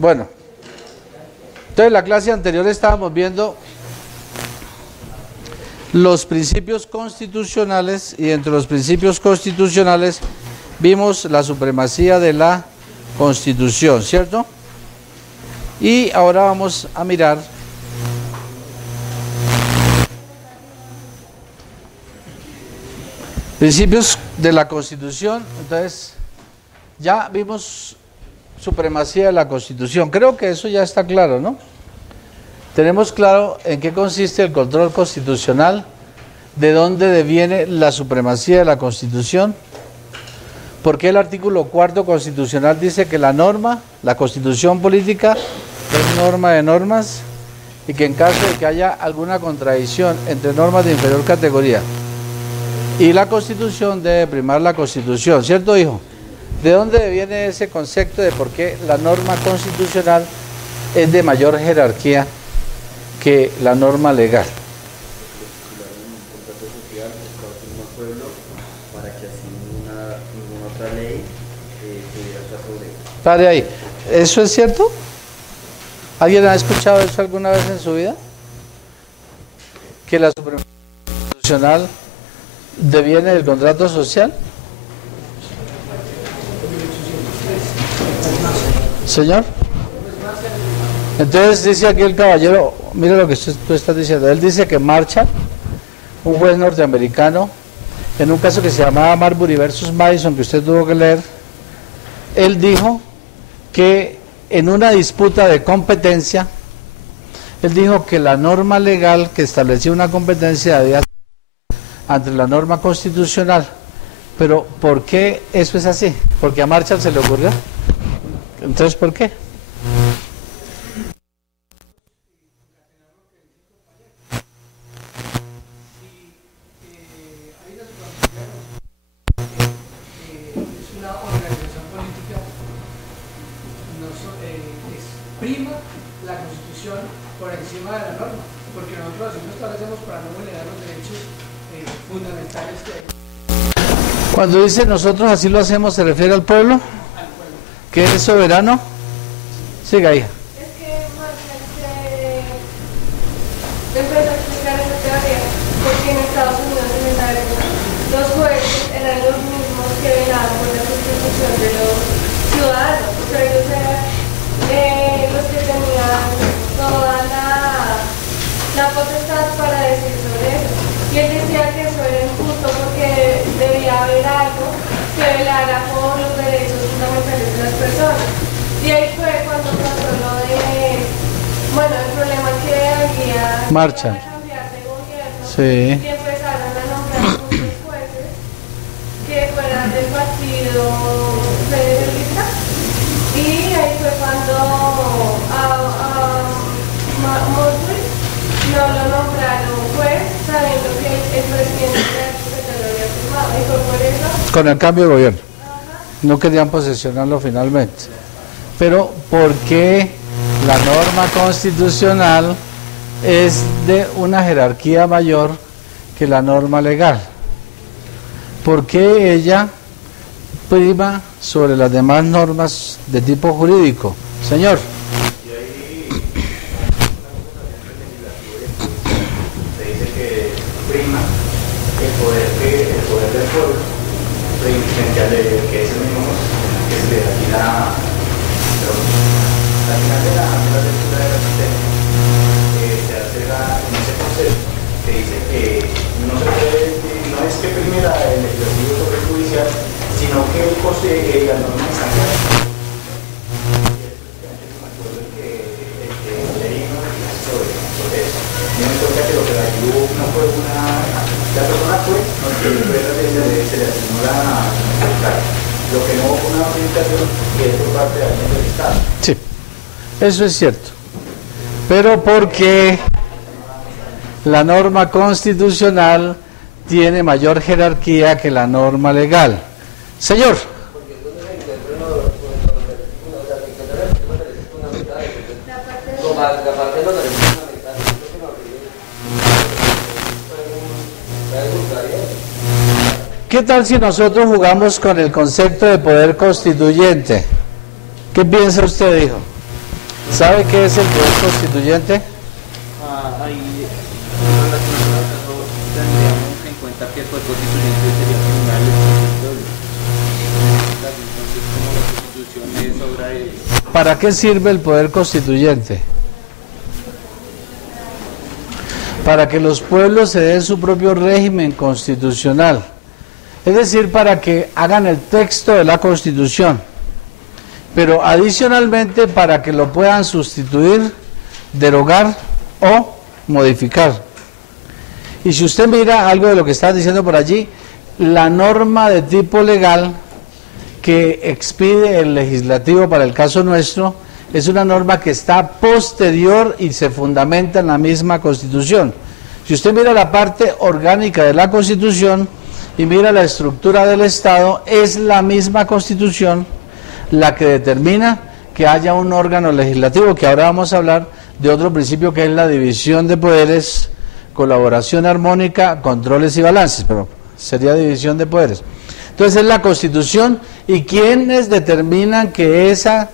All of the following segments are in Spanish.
Bueno, entonces en la clase anterior estábamos viendo los principios constitucionales y entre los principios constitucionales vimos la supremacía de la Constitución, ¿cierto? Y ahora vamos a mirar principios de la Constitución. Entonces, ya vimos supremacía de la Constitución. Creo que eso ya está claro, ¿no? Tenemos claro en qué consiste el control constitucional, de dónde deviene la supremacía de la Constitución, por qué el artículo 4 constitucional dice que la norma, la Constitución política, es norma de normas y que en caso de que haya alguna contradicción entre normas de inferior categoría y la Constitución debe primar la Constitución, ¿cierto, hijo? ¿De dónde viene ese concepto de por qué la norma constitucional es de mayor jerarquía que la norma legal? Pare ahí. ¿Eso es cierto? ¿Alguien ha escuchado eso alguna vez en su vida? ¿Que la supremacía constitucional deviene del contrato social? Señor. Entonces dice aquí el caballero, mira lo que tú estás diciendo, él dice que Marshall, un juez norteamericano, en un caso que se llamaba Marbury versus Madison, que usted tuvo que leer, él dijo que en una disputa de competencia, él dijo que la norma legal que establecía una competencia debía ser ante la norma constitucional. Pero ¿por qué eso es así? Porque a Marshall se le ocurrió. Entonces, ¿por qué? Prima la Constitución por encima de la norma, porque nosotros así lo establecemos para no vulnerar los derechos fundamentales que hay. Cuando dice nosotros así lo hacemos, ¿se refiere al pueblo? Al pueblo. ¿Que es soberano? Siga, hija. Es que Marshall empezó a explicar esa teoría porque en Estados Unidos en esa época los jueces eran los mismos que velaban por la constitución de los ciudadanos, o sea, ellos eran los que tenían toda la potestad para decir sobre eso. Y él decía que eso era injusto porque debía haber algo que velara por los derechos fundamentales de las personas. Y ahí fue cuando pasó lo de, bueno, el problema que había Marshall. que cambiar de gobierno, Sí. y empezaron a nombrar muchos jueces que fueran del partido federalista. Y ahí fue cuando Marbury no lo nombraron juez, sabiendo que el presidente lo había firmado. Y fue por eso. Con el cambio de gobierno. Ajá. No querían posesionarlo finalmente. Pero ¿por qué la norma constitucional es de una jerarquía mayor que la norma legal? ¿Por qué ella prima sobre las demás normas de tipo jurídico? Señor. Y ahí se dice que prima el poder del pueblo frente al que es el mismo que se le da al final de la lectura de la sentencia se hace en ese concepto que dice que no es que prime el legislativo sobre el judicial, sino que el coste de la norma está clara. No fue la persona fue, se le asignó lo que no hubo una autorización que es por parte de alguien del Estado. Sí, eso es cierto. Pero porque la norma constitucional tiene mayor jerarquía que la norma legal. Señor. ¿Qué tal si nosotros jugamos con el concepto de poder constituyente? ¿Qué piensa usted, hijo? ¿Sabe qué es el poder constituyente? Ahí, en relación a eso, tendríamos en cuenta que el poder constituyente sería similar al territorio. Entonces, como la constitución es obra de... ¿Para qué sirve el poder constituyente? Para que los pueblos se den su propio régimen constitucional. Es decir, para que hagan el texto de la Constitución. Pero adicionalmente para que lo puedan sustituir, derogar o modificar. Y si usted mira algo de lo que está diciendo por allí, la norma de tipo legal que expide el legislativo para el caso nuestro es una norma que está posterior y se fundamenta en la misma Constitución. Si usted mira la parte orgánica de la Constitución y mira la estructura del Estado, es la misma Constitución la que determina que haya un órgano legislativo, que ahora vamos a hablar de otro principio que es la división de poderes, colaboración armónica, controles y balances, pero sería división de poderes. Entonces es la Constitución, y ¿quiénes determinan que esa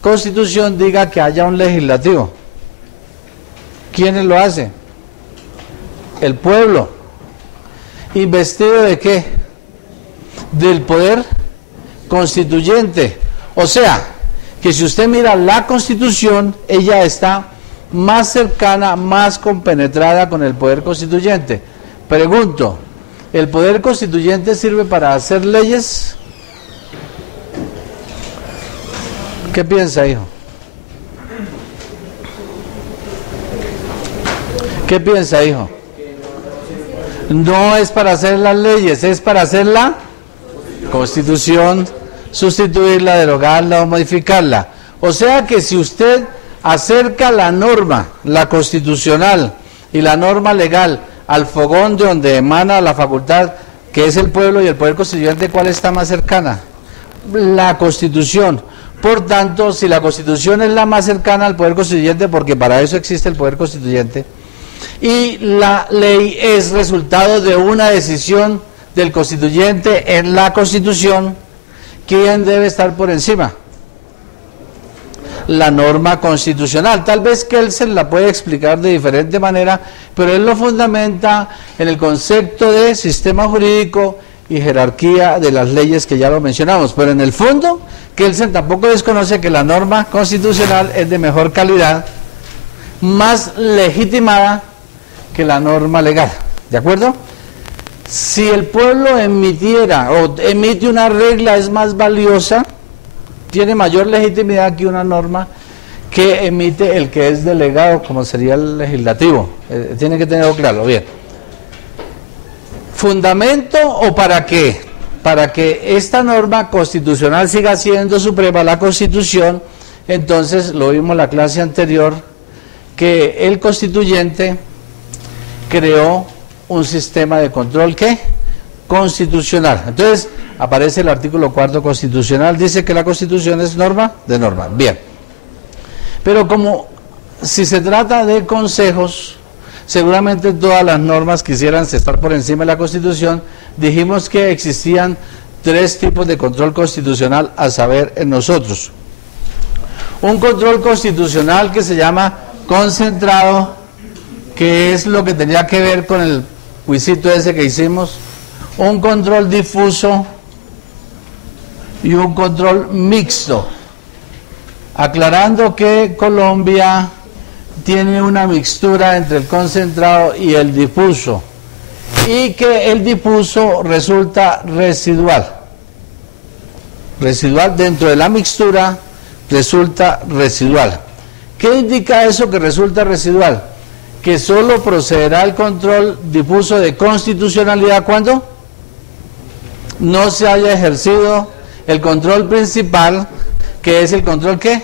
Constitución diga que haya un legislativo? ¿Quiénes lo hacen? El pueblo. ¿Investido de qué? Del poder constituyente. O sea, que si usted mira la Constitución, ella está más cercana, más compenetrada con el poder constituyente. Pregunto, ¿el poder constituyente sirve para hacer leyes? ¿Qué piensa, hijo? ¿Qué piensa, hijo? No es para hacer las leyes, es para hacer la Constitución, sustituirla, derogarla o modificarla. O sea que si usted acerca la norma, la constitucional y la norma legal al fogón de donde emana la facultad, que es el pueblo, y el poder constituyente, ¿cuál está más cercana? La Constitución. Por tanto, si la Constitución es la más cercana al poder constituyente, porque para eso existe el poder constituyente, y la ley es resultado de una decisión del constituyente en la Constitución, ¿quién debe estar por encima? La norma constitucional. Tal vez Kelsen la puede explicar de diferente manera, pero él lo fundamenta en el concepto de sistema jurídico y jerarquía de las leyes, que ya lo mencionamos. Pero en el fondo, Kelsen tampoco desconoce que la norma constitucional es de mejor calidad, más legitimada que la norma legal. ¿De acuerdo? Si el pueblo emitiera o emite una regla, es más valiosa, tiene mayor legitimidad que una norma que emite el que es delegado, como sería el legislativo. Tiene que tenerlo claro. Bien. ¿Fundamento o para qué? Para que esta norma constitucional siga siendo suprema, la Constitución. Entonces, lo vimos en la clase anterior, que el constituyente creó un sistema de control, ¿qué? Constitucional. Entonces, aparece el artículo 4 constitucional, dice que la Constitución es norma de norma. Bien. Pero como si se trata de consejos, seguramente todas las normas quisieran estar por encima de la Constitución. Dijimos que existían 3 tipos de control constitucional a saber en nosotros. Un control constitucional que se llama concentrado, que es lo que tenía que ver con el juicito ese que hicimos. Un control difuso y un control mixto, aclarando que Colombia tiene una mixtura entre el concentrado y el difuso, y que el difuso resulta residual dentro de la mixtura, resulta residual. ¿Qué indica eso que resulta residual? Que solo procederá el control difuso de constitucionalidad cuando no se haya ejercido el control principal, que es el control ¿qué?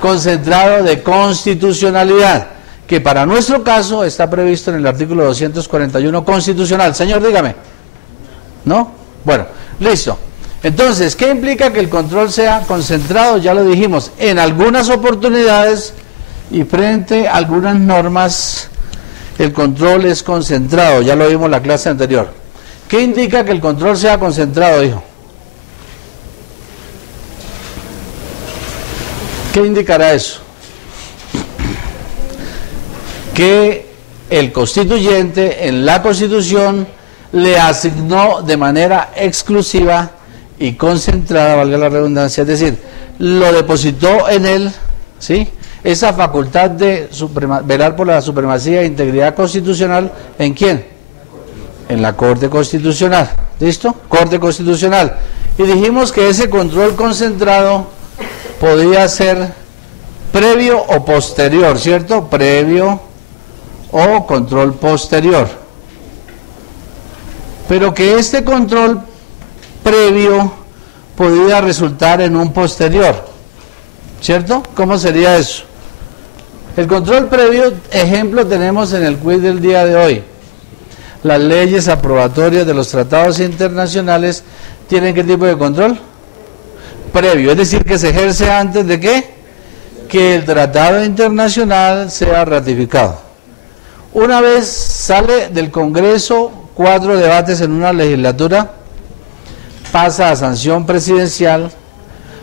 Concentrado de constitucionalidad, que para nuestro caso está previsto en el artículo 241 constitucional. Señor, dígame. ¿No? Bueno, listo. Entonces, ¿qué implica que el control sea concentrado? Ya lo dijimos, en algunas oportunidades y frente a algunas normas el control es concentrado, ya lo vimos en la clase anterior. ¿Qué indica que el control sea concentrado, hijo? ¿Qué indicará eso? que el constituyente en la Constitución le asignó de manera exclusiva y concentrada, valga la redundancia, es decir, lo depositó en él, ¿sí?, esa facultad de velar por la supremacía e integridad constitucional. ¿En quién? En la Corte Constitucional. ¿Listo? Corte Constitucional. Y dijimos que ese control concentrado podía ser previo o posterior, ¿cierto? Previo o control posterior. Pero que este control previo podía resultar en un posterior, ¿cierto? ¿Cómo sería eso? El control previo, ejemplo, tenemos en el quiz del día de hoy. Las leyes aprobatorias de los tratados internacionales tienen ¿qué tipo de control? Previo, es decir, que se ejerce antes de ¿qué? Que el tratado internacional sea ratificado. Una vez sale del Congreso, 4 debates en una legislatura, pasa a sanción presidencial,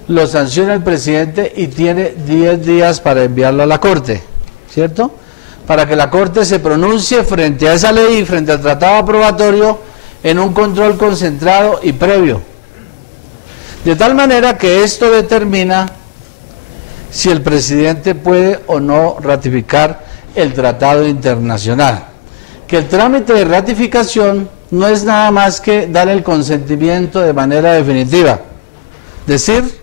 lo sanciona el presidente y tiene 10 días para enviarlo a la Corte, ¿cierto? Para que la Corte se pronuncie frente a esa ley y frente al tratado aprobatorio en un control concentrado y previo. De tal manera que esto determina si el presidente puede o no ratificar el tratado internacional. Que el trámite de ratificación no es nada más que dar el consentimiento de manera definitiva. Decir,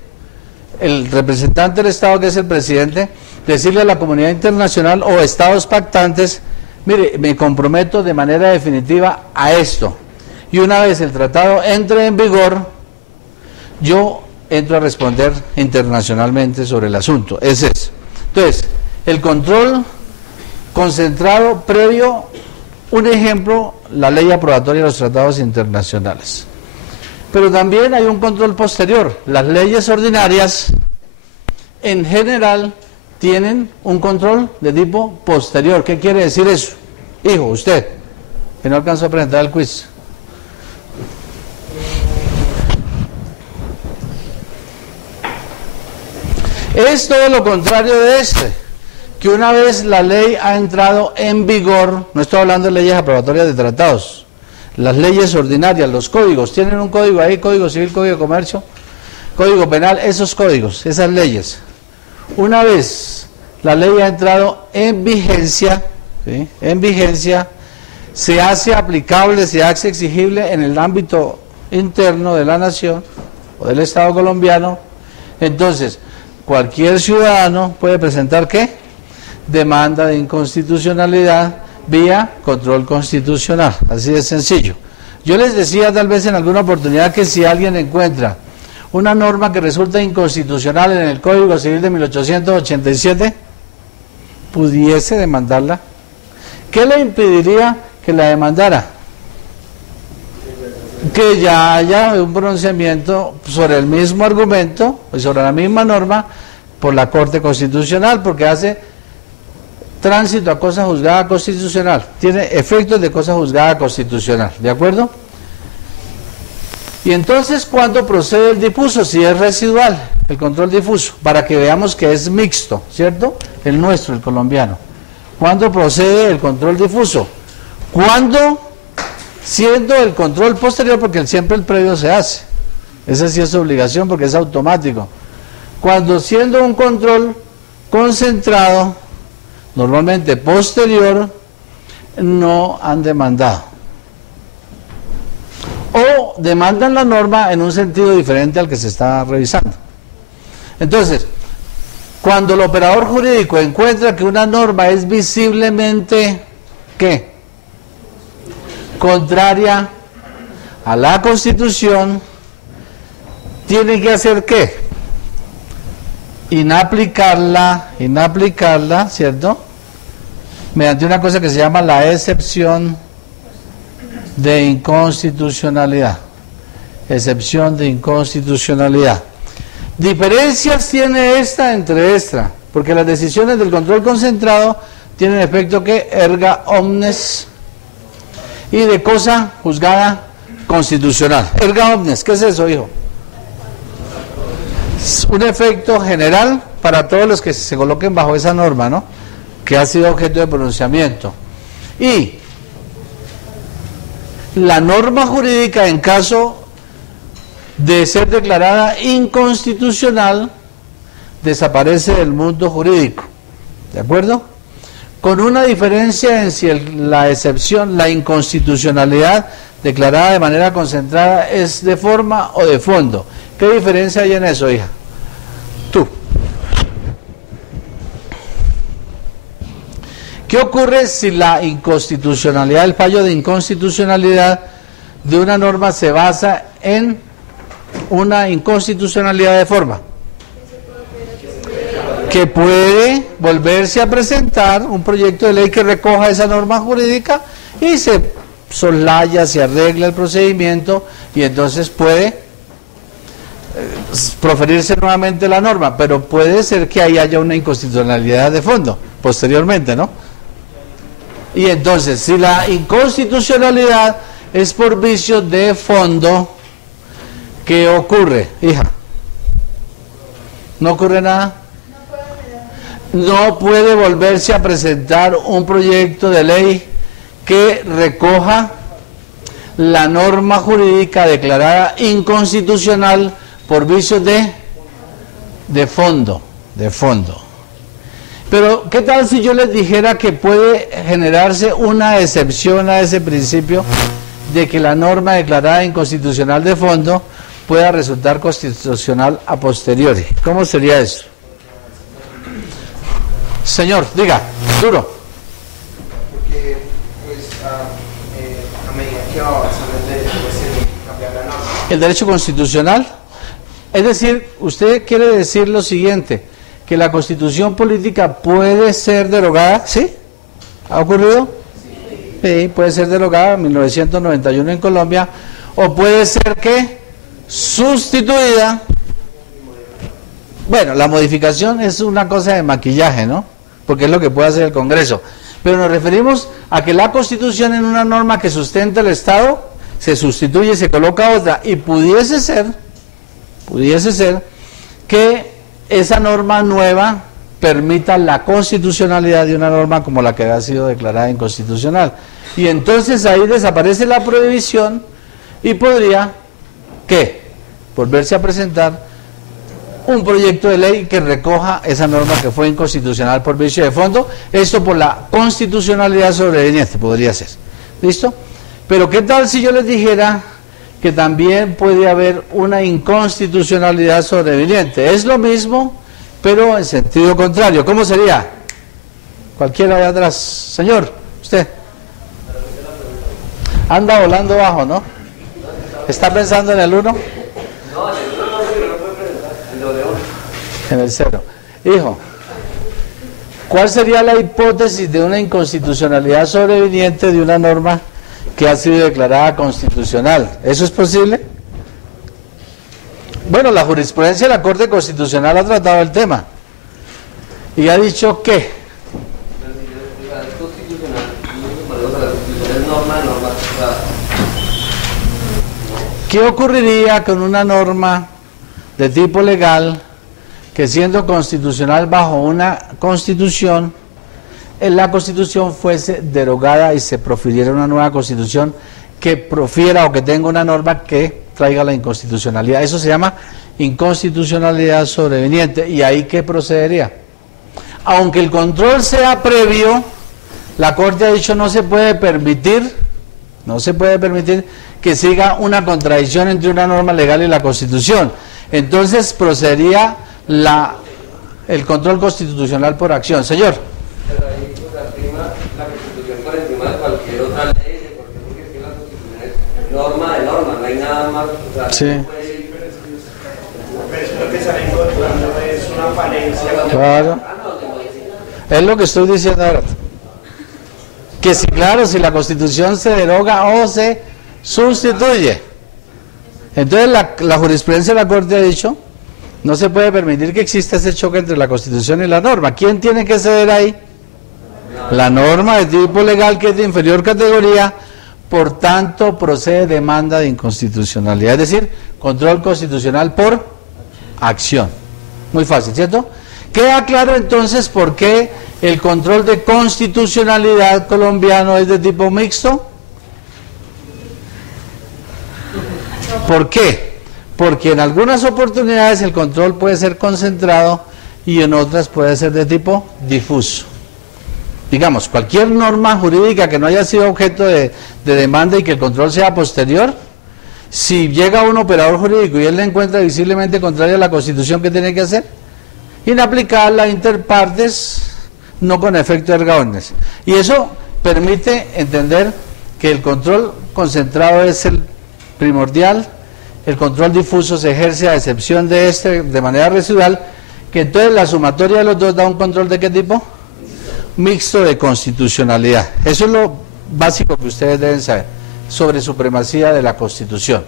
el representante del Estado, que es el presidente, decirle a la comunidad internacional o estados pactantes, mire, me comprometo de manera definitiva a esto. Y una vez el tratado entre en vigor, yo entro a responder internacionalmente sobre el asunto. Ese es. Entonces, el control concentrado previo, un ejemplo, la ley aprobatoria de los tratados internacionales. Pero también hay un control posterior. Las leyes ordinarias, en general, tienen un control de tipo posterior. ¿Qué quiere decir eso? Hijo, usted, que no alcanzó a presentar el quiz. Es todo lo contrario de este, que una vez la ley ha entrado en vigor, no estoy hablando de leyes aprobatorias de tratados, las leyes ordinarias, los códigos, tienen un código ahí, Código Civil, Código de Comercio, Código Penal, esos códigos, esas leyes. Una vez la ley ha entrado en vigencia, ¿sí?, en vigencia, se hace aplicable, se hace exigible en el ámbito interno de la nación o del Estado colombiano. Entonces, cualquier ciudadano puede presentar ¿qué? Demanda de inconstitucionalidad vía control constitucional, así de sencillo. Yo les decía tal vez en alguna oportunidad que si alguien encuentra una norma que resulta inconstitucional en el Código Civil de 1887, pudiese demandarla. ¿Qué le impediría que la demandara? Que ya haya un pronunciamiento sobre el mismo argumento, sobre la misma norma, por la Corte Constitucional, porque hace tránsito a cosa juzgada constitucional, tiene efectos de cosa juzgada constitucional, ¿de acuerdo? Y entonces, ¿cuándo procede el difuso? Si es residual, el control difuso, para que veamos que es mixto, ¿cierto? El nuestro, el colombiano. ¿Cuándo procede el control difuso? ¿Cuándo? Siendo el control posterior, porque siempre el previo se hace. Esa sí es obligación porque es automático. Cuando siendo un control concentrado, normalmente posterior, no han demandado. O demandan la norma en un sentido diferente al que se está revisando. Entonces, cuando el operador jurídico encuentra que una norma es visiblemente, ¿qué?, contraria a la Constitución, tiene que hacer ¿qué? Inaplicarla, ¿cierto? Mediante una cosa que se llama la excepción de inconstitucionalidad. Excepción de inconstitucionalidad. Diferencias tiene esta entre esta, porque las decisiones del control concentrado tienen efecto que erga omnes y de cosa juzgada constitucional. Erga omnes, ¿qué es eso, hijo? Es un efecto general para todos los que se coloquen bajo esa norma, ¿no? que ha sido objeto de pronunciamiento. Y la norma jurídica, en caso de ser declarada inconstitucional, desaparece del mundo jurídico. ¿De acuerdo? Con una diferencia en si la excepción, la inconstitucionalidad declarada de manera concentrada es de forma o de fondo. ¿Qué diferencia hay en eso, hija? Tú. ¿Qué ocurre si la inconstitucionalidad, el fallo de inconstitucionalidad de una norma se basa en una inconstitucionalidad de forma? Que puede volverse a presentar un proyecto de ley que recoja esa norma jurídica y se soslaya, se arregla el procedimiento y entonces puede proferirse nuevamente la norma, pero puede ser que ahí haya una inconstitucionalidad de fondo posteriormente, ¿no? Y entonces, si la inconstitucionalidad es por vicio de fondo, ¿qué ocurre, hija? ¿No ocurre nada? No puede volverse a presentar un proyecto de ley que recoja la norma jurídica declarada inconstitucional por vicio de fondo. Pero, ¿qué tal si yo les dijera que puede generarse una excepción a ese principio de que la norma declarada inconstitucional de fondo pueda resultar constitucional a posteriori? ¿Cómo sería eso? Señor, diga, duro. Porque, pues, a medida que va avanzando el derecho, pues se tiene que cambiar la norma. ¿El derecho constitucional? Es decir, usted quiere decir lo siguiente, que la constitución política puede ser derogada, ¿sí? ¿Ha ocurrido? Sí, puede ser derogada en 1991 en Colombia, o puede ser que sustituida. Bueno, la modificación es una cosa de maquillaje, ¿no? Porque es lo que puede hacer el Congreso. Pero nos referimos a que la Constitución en una norma que sustenta el Estado se sustituye, se coloca otra, y pudiese ser que esa norma nueva permita la constitucionalidad de una norma como la que ha sido declarada inconstitucional. Y entonces ahí desaparece la prohibición y podría, ¿qué? Volverse a presentar un proyecto de ley que recoja esa norma que fue inconstitucional por vicio de fondo, esto por la constitucionalidad sobreveniente, podría ser. ¿Listo? Pero ¿qué tal si yo les dijera que también puede haber una inconstitucionalidad sobreveniente? Es lo mismo, pero en sentido contrario. ¿Cómo sería? Cualquiera de atrás. Señor, usted. Anda volando bajo, ¿no? ¿Está pensando en el 1? En el 0. Hijo, ¿cuál sería la hipótesis de una inconstitucionalidad sobreveniente de una norma que ha sido declarada constitucional? ¿Eso es posible? Bueno, la jurisprudencia de la Corte Constitucional ha tratado el tema y ha dicho que ¿qué ocurriría con una norma de tipo legal que siendo constitucional bajo una constitución, la constitución fuese derogada y se profiriera una nueva constitución que profiera o que tenga una norma que traiga la inconstitucionalidad? Eso se llama inconstitucionalidad sobreveniente. ¿Y ahí qué procedería? Aunque el control sea previo, la Corte ha dicho no se puede permitir que siga una contradicción entre una norma legal y la Constitución. Entonces procedería el control constitucional por acción. Señor. Pero ahí prima la Constitución por encima de cualquier otra ley, porque es que la Constitución es norma de norma, no hay nada más. O sea, sí. No puede ir, pero eso es lo que sale encontrando, es una falencia. Claro. Es lo que estoy diciendo ahora. Que si, claro, si la Constitución se deroga o se sustituye. Entonces la jurisprudencia de la Corte ha dicho, no se puede permitir que exista ese choque entre la Constitución y la norma. ¿Quién tiene que ceder ahí? La norma de tipo legal, que es de inferior categoría, por tanto procede demanda de inconstitucionalidad, es decir, control constitucional por acción. Muy fácil, ¿cierto? Queda claro entonces por qué el control de constitucionalidad colombiano es de tipo mixto. ¿Por qué? Porque en algunas oportunidades el control puede ser concentrado y en otras puede ser de tipo difuso. Digamos, cualquier norma jurídica que no haya sido objeto de demanda y que el control sea posterior, si llega un operador jurídico y él la encuentra visiblemente contraria a la Constitución, ¿qué tiene que hacer? Inaplicarla inter partes, no con efecto erga omnes. Y eso permite entender que el control concentrado es el primordial, el control difuso se ejerce a excepción de este de manera residual, que entonces la sumatoria de los dos da un control ¿de qué tipo? Mixto de constitucionalidad. Eso es lo básico que ustedes deben saber sobre supremacía de la Constitución.